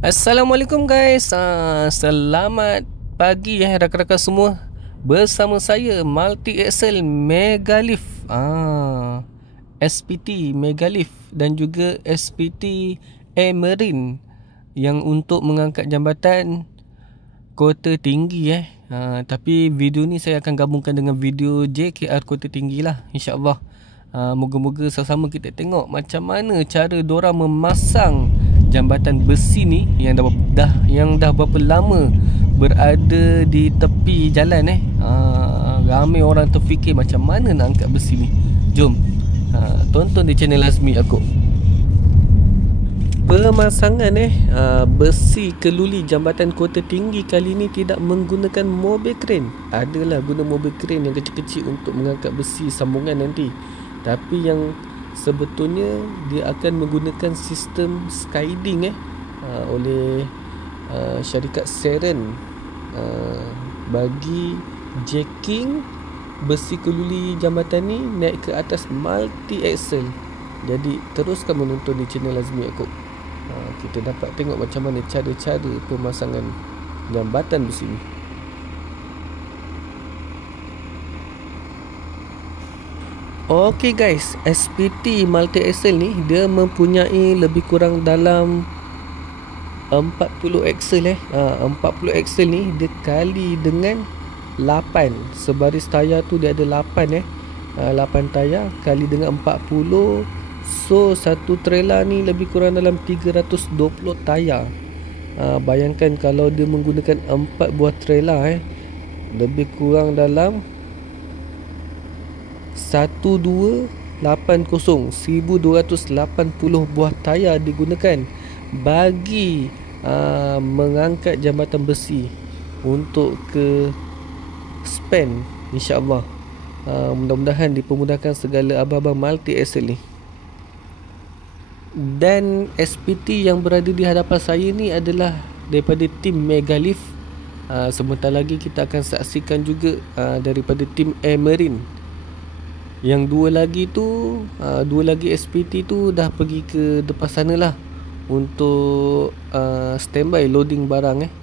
Assalamualaikum guys. Selamat pagi rakan-rakan semua. Bersama saya Multi Excel Megalift. SPT Megalift dan juga SPT Air Marine yang untuk mengangkat jambatan kota tinggi tapi video ni saya akan gabungkan dengan video JKR kota tinggi lah, insya-Allah. Moga-moga sama-sama kita tengok macam mana cara dorang memasang jambatan besi ni yang dah berapa lama berada di tepi jalan ramai orang terfikir macam mana nak angkat besi ni. Jom tonton di channel Azmi aku. Pemasangan besi keluli jambatan kota tinggi kali ni tidak menggunakan mobil crane. Adalah guna mobil crane yang kecil-kecil untuk mengangkat besi sambungan nanti. Tapi yang sebetulnya dia akan menggunakan sistem skiding oleh syarikat Seren bagi jacking besi keluli jambatan ni naik ke atas multi axle. Jadi teruskan menonton di channel Azmi Yaakob. Kita dapat tengok macam mana cara-cara pemasangan jambatan besi ni. Okey guys, SPT multi axle ni dia mempunyai lebih kurang dalam 40 axle 40 axle ni dia kali dengan 8. Sebaris tayar tu dia ada 8 8 tayar kali dengan 40. So satu trailer ni lebih kurang dalam 320 tayar. Bayangkan kalau dia menggunakan 4 buah trailer lebih kurang dalam 1280 1280 buah tayar digunakan bagi mengangkat jambatan besi untuk ke span, insya-Allah. Mudah-mudahan dipermudahkan segala abang-abang multi axle ni. Dan SPT yang berada di hadapan saya ni adalah daripada tim Megalift. Sebentar lagi kita akan saksikan juga daripada tim Air Marine. Yang dua lagi SPT tu dah pergi ke depan sana lah untuk standby loading barang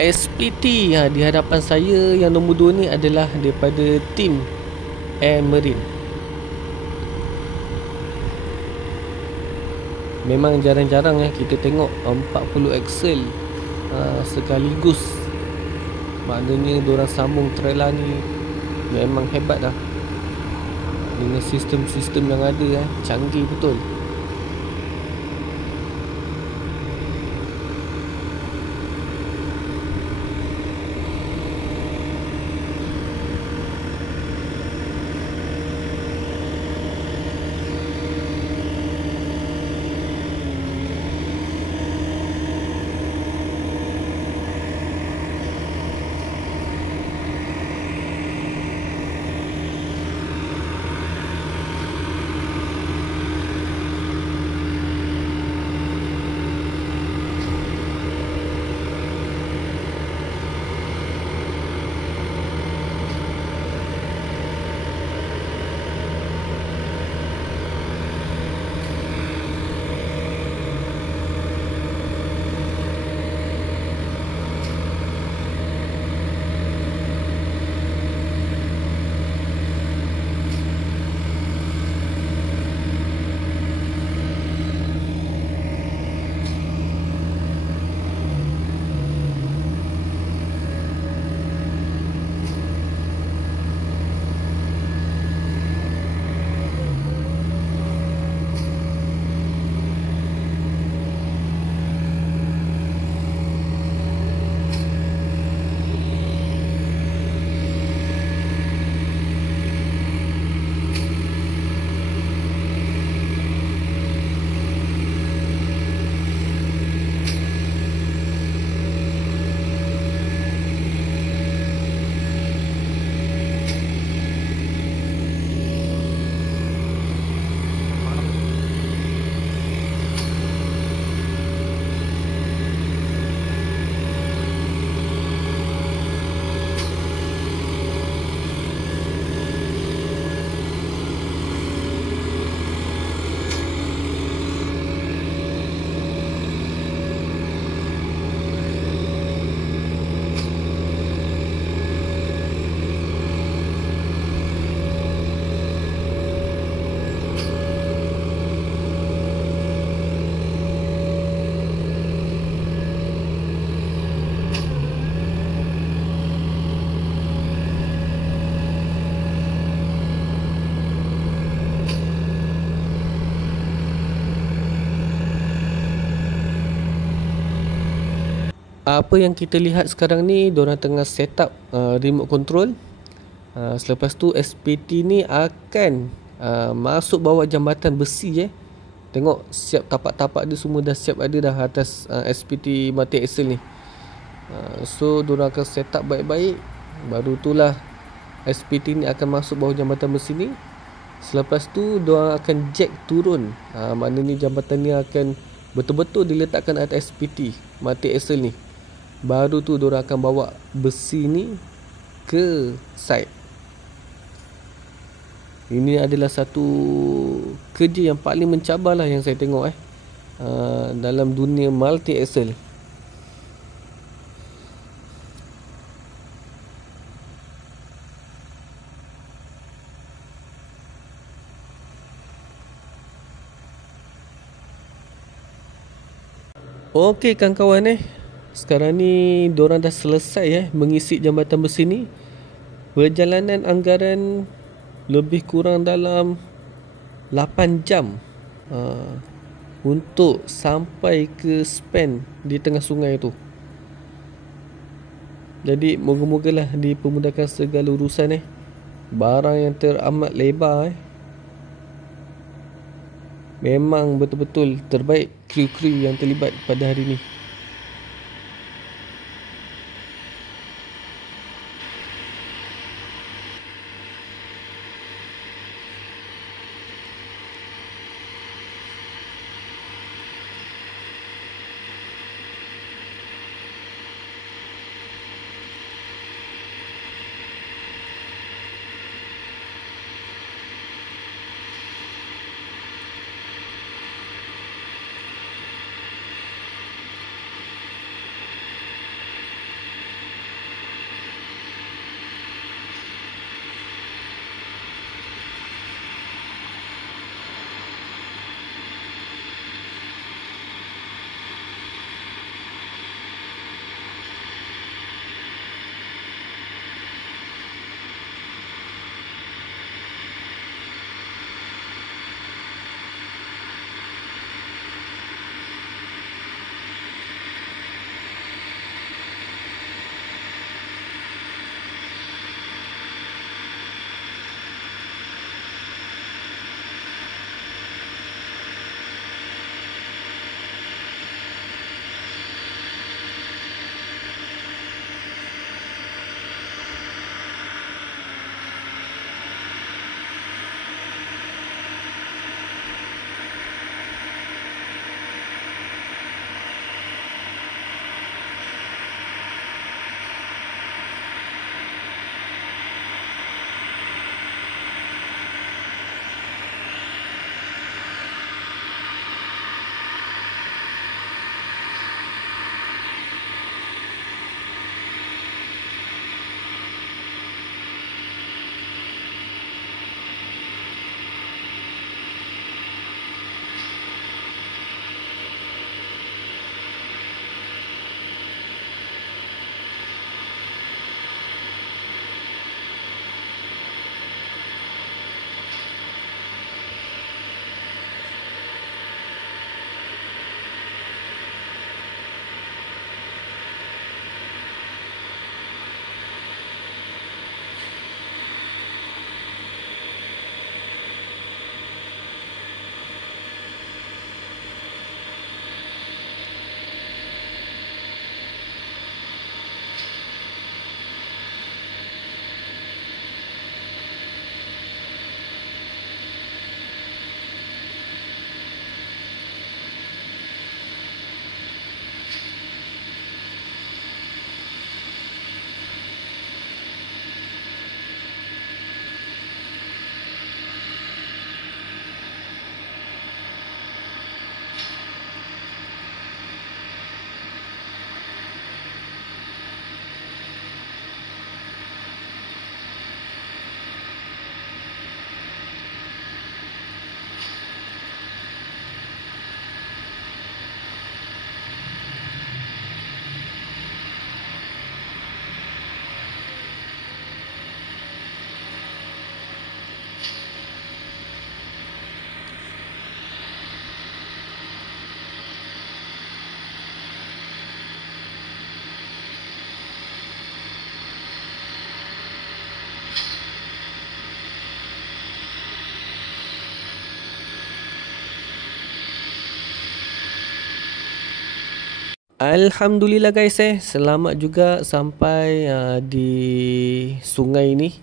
SPT di hadapan saya yang nombor 2 ni adalah daripada tim Air Marine. Memang jarang-jarang kita tengok 40 axle sekaligus. Maknanya diorang sambung trailer ni memang hebat dah. Dengan sistem-sistem yang ada canggih betul. Apa yang kita lihat sekarang ni, diorang tengah set up remote control. Selepas tu SPT ni akan masuk bawah jambatan besi. Tengok siap tapak-tapak dia semua dah siap ada dah atas SPT mati axle ni. So diorang akan set up baik-baik. Baru itulah SPT ni akan masuk bawah jambatan besi ni. Selepas tu diorang akan jack turun. Maknanya jambatan ni akan betul-betul diletakkan atas SPT mati axle ni. Baru tu diorang akan bawa besi ni ke site. Ini adalah satu kerja yang paling mencabar lah yang saya tengok dalam dunia multi axle. Okey kawan-kawan, sekarang ni diorang dah selesai mengisi jambatan besi ni. Perjalanan anggaran lebih kurang dalam 8 jam untuk sampai ke span di tengah sungai tu. Jadi moga-mogalah dipermudahkan segala urusan. Barang yang teramat lebar. Memang betul-betul terbaik kru-kru yang terlibat pada hari ni. Alhamdulillah guys, selamat juga sampai di sungai ni.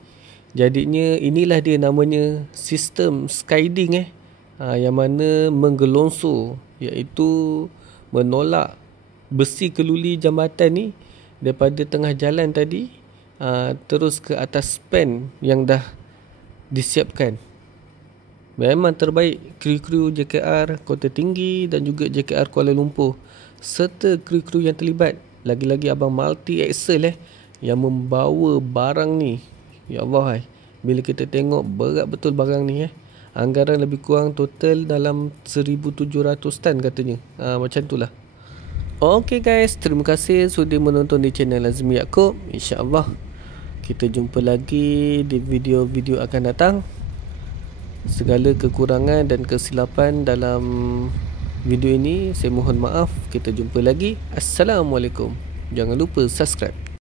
Jadinya inilah dia namanya sistem skyding yang mana menggelonsor, iaitu menolak besi keluli jambatan ni daripada tengah jalan tadi terus ke atas span yang dah disiapkan. Memang terbaik kru-kru JKR Kota Tinggi dan juga JKR Kuala Lumpur serta kru-kru yang terlibat. Lagi-lagi abang multi axle yang membawa barang ni. Ya Allah, bila kita tengok berat betul barang ni Anggaran lebih kurang total dalam 1,700 tan katanya. Macam tu lah. Okay guys, terima kasih sudah menonton di channel Azmi Yaakob. InsyaAllah kita jumpa lagi di video-video akan datang. Segala kekurangan dan kesilapan dalam video ini saya mohon maaf. Kita jumpa lagi. Assalamualaikum. Jangan lupa subscribe.